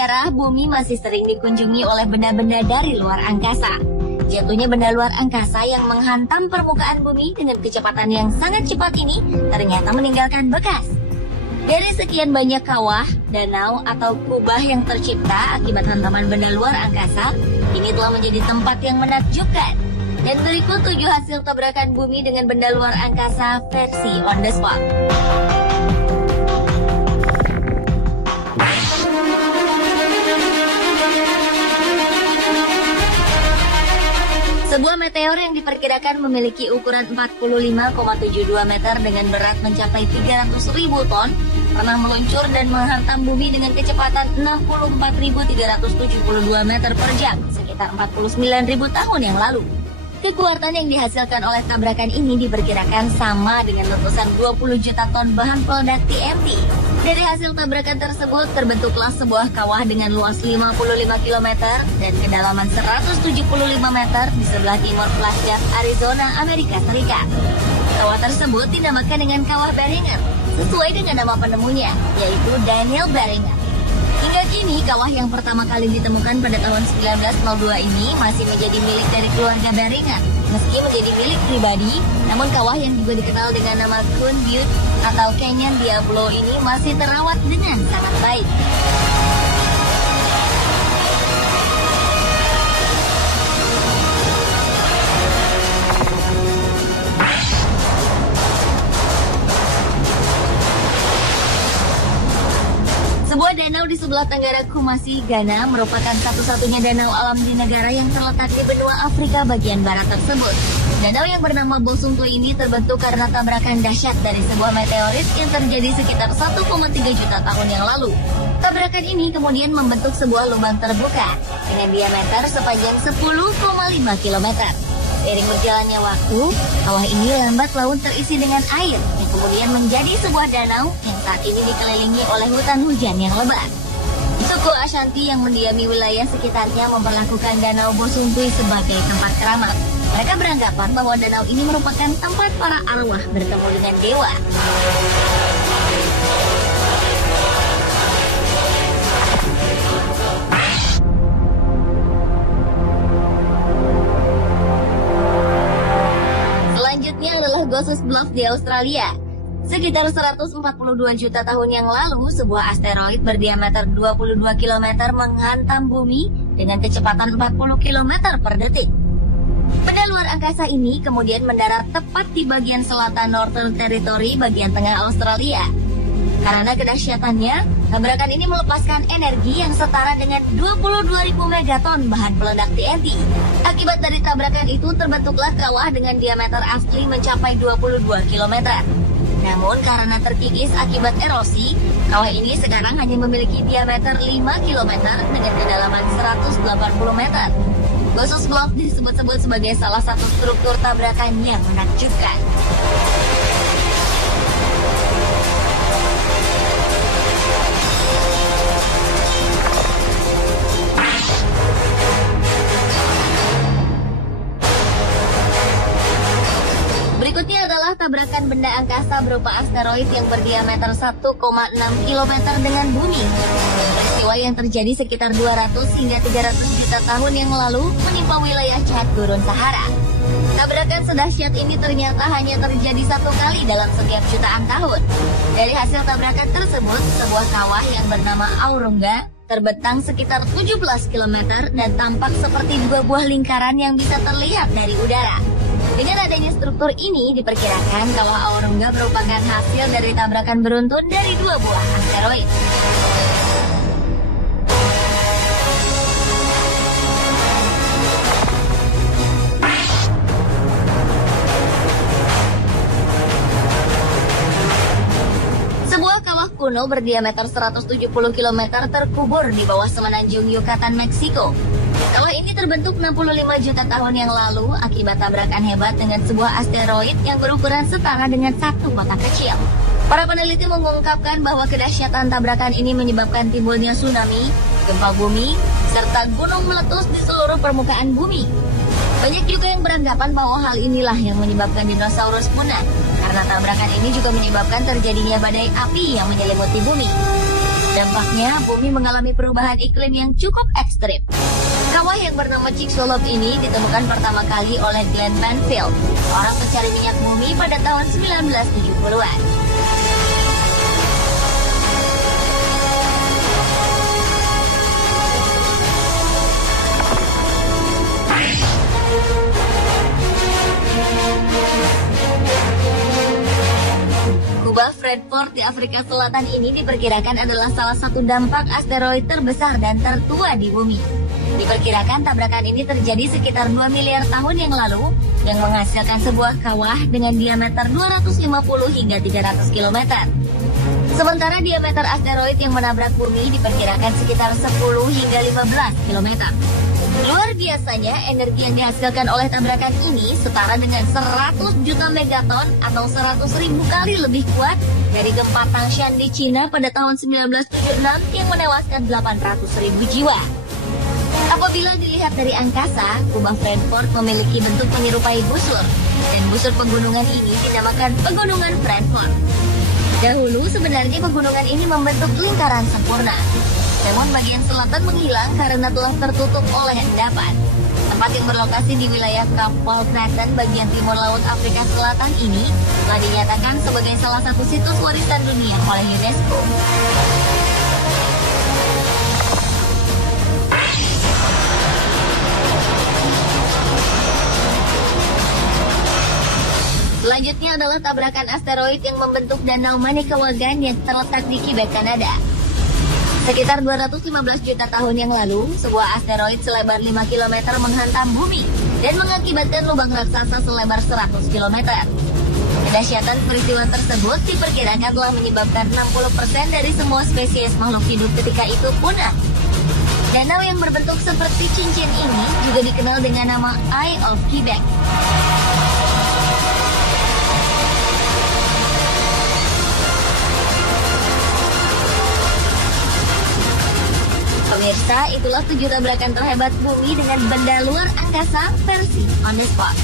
sejarah, bumi masih sering dikunjungi oleh benda-benda dari luar angkasa. Jatuhnya benda luar angkasa yang menghantam permukaan bumi dengan kecepatan yang sangat cepat ini ternyata meninggalkan bekas. Dari sekian banyak kawah, danau, atau kubah yang tercipta akibat hantaman benda luar angkasa, ini telah menjadi tempat yang menakjubkan. Dan berikut 7 hasil tabrakan bumi dengan benda luar angkasa versi on the spot. Sebuah meteor yang diperkirakan memiliki ukuran 45,72 meter dengan berat mencapai 300.000 ton pernah meluncur dan menghantam bumi dengan kecepatan 64.372 meter per jam, sekitar 49.000 tahun yang lalu. Kekuatan yang dihasilkan oleh tabrakan ini diperkirakan sama dengan letusan 20 juta ton bahan peledak TNT. Dari hasil tabrakan tersebut terbentuklah sebuah kawah dengan luas 55 km dan kedalaman 175 meter di sebelah timur Flagstaff, Arizona, Amerika Serikat. Kawah tersebut dinamakan dengan Kawah Beringer sesuai dengan nama penemunya, yaitu Daniel Beringer. Hingga kini, kawah yang pertama kali ditemukan pada tahun 1902 ini masih menjadi milik dari keluarga Beringer. Meski menjadi milik pribadi, namun kawah yang juga dikenal dengan nama Coon Butte atau Canyon Diablo ini masih terawat dengan sangat baik. Sebuah danau di sebelah tenggara Kumasi, Ghana merupakan satu-satunya danau alam di negara yang terletak di benua Afrika bagian barat tersebut. Danau yang bernama Bosunto ini terbentuk karena tabrakan dahsyat dari sebuah meteorit yang terjadi sekitar 1,3 juta tahun yang lalu. Tabrakan ini kemudian membentuk sebuah lubang terbuka dengan diameter sepanjang 10,5 km. Seiring berjalannya waktu, kawah ini lambat laun terisi dengan air yang kemudian menjadi sebuah danau yang saat ini dikelilingi oleh hutan hujan yang lebat. Suku Ashanti yang mendiami wilayah sekitarnya memperlakukan Danau Bosuntui sebagai tempat keramat. Mereka beranggapan bahwa danau ini merupakan tempat para arwah bertemu dengan dewa. Selanjutnya adalah Gossos Bluff di Australia. Sekitar 142 juta tahun yang lalu, sebuah asteroid berdiameter 22 km menghantam bumi dengan kecepatan 40 km per detik. Benda luar angkasa ini kemudian mendarat tepat di bagian selatan Northern Territory bagian tengah Australia. Karena kedahsyatannya, tabrakan ini melepaskan energi yang setara dengan 22.000 megaton bahan peledak TNT. Akibat dari tabrakan itu terbentuklah kawah dengan diameter asli mencapai 22 km. Namun karena terkikis akibat erosi, kawah ini sekarang hanya memiliki diameter 5 km dengan kedalaman 180 meter. Gossos Bluff disebut-sebut sebagai salah satu struktur tabrakan yang menakjubkan. Berikutnya adalah tabrakan benda angkasa berupa asteroid yang berdiameter 1,6 km dengan bumi. Peristiwa yang terjadi sekitar 200 hingga 300 juta tahun yang lalu menimpa wilayah Chad Gurun Sahara. Tabrakan sedahsyat ini ternyata hanya terjadi satu kali dalam setiap jutaan tahun. Dari hasil tabrakan tersebut, sebuah kawah yang bernama Aurunga terbentang sekitar 17 km dan tampak seperti dua buah lingkaran yang bisa terlihat dari udara. Dengan adanya struktur ini, diperkirakan kawah Aurunga merupakan hasil dari tabrakan beruntun dari dua buah asteroid. Sebuah kawah kuno berdiameter 170 km terkubur di bawah semenanjung Yucatan, Meksiko. Kawah ini terbentuk 65 juta tahun yang lalu akibat tabrakan hebat dengan sebuah asteroid yang berukuran setara dengan satu kota kecil. Para peneliti mengungkapkan bahwa kedahsyatan tabrakan ini menyebabkan timbulnya tsunami, gempa bumi, serta gunung meletus di seluruh permukaan bumi. Banyak juga yang beranggapan bahwa hal inilah yang menyebabkan dinosaurus punah, karena tabrakan ini juga menyebabkan terjadinya badai api yang menyelimuti bumi. Dampaknya, bumi mengalami perubahan iklim yang cukup ekstrim. Kawah yang bernama Chicxulub ini ditemukan pertama kali oleh Glenn Banfield, orang pencari minyak bumi pada tahun 1970-an. Kubah Freeport di Afrika Selatan ini diperkirakan adalah salah satu dampak asteroid terbesar dan tertua di bumi. Diperkirakan tabrakan ini terjadi sekitar 2 miliar tahun yang lalu yang menghasilkan sebuah kawah dengan diameter 250 hingga 300 km. Sementara diameter asteroid yang menabrak bumi diperkirakan sekitar 10 hingga 15 km. Luar biasanya, energi yang dihasilkan oleh tabrakan ini setara dengan 100 juta megaton atau 100.000 kali lebih kuat dari gempa Tangshan di Cina pada tahun 1976 yang menewaskan 800.000 jiwa. Apabila dilihat dari angkasa, kubah Freeport memiliki bentuk menyerupai busur, dan busur pegunungan ini dinamakan Pegunungan Freeport. Dahulu sebenarnya pegunungan ini membentuk lingkaran sempurna. Namun bagian selatan menghilang karena telah tertutup oleh endapan. Tempat yang berlokasi di wilayah Cape Paltreton bagian timur laut Afrika Selatan ini telah dinyatakan sebagai salah satu situs warisan dunia oleh UNESCO. Selanjutnya adalah tabrakan asteroid yang membentuk danau Manickawagan yang terletak di Quebec, Kanada. Sekitar 215 juta tahun yang lalu, sebuah asteroid selebar 5 km menghantam bumi dan mengakibatkan lubang raksasa selebar 100 km. Kedahsyatan peristiwa tersebut diperkirakan telah menyebabkan 60% dari semua spesies makhluk hidup ketika itu punah. Danau yang berbentuk seperti cincin ini juga dikenal dengan nama Eye of Quebec. Pemirsa, itulah 7 tabrakan terhebat bumi dengan benda luar angkasa versi On The Spot.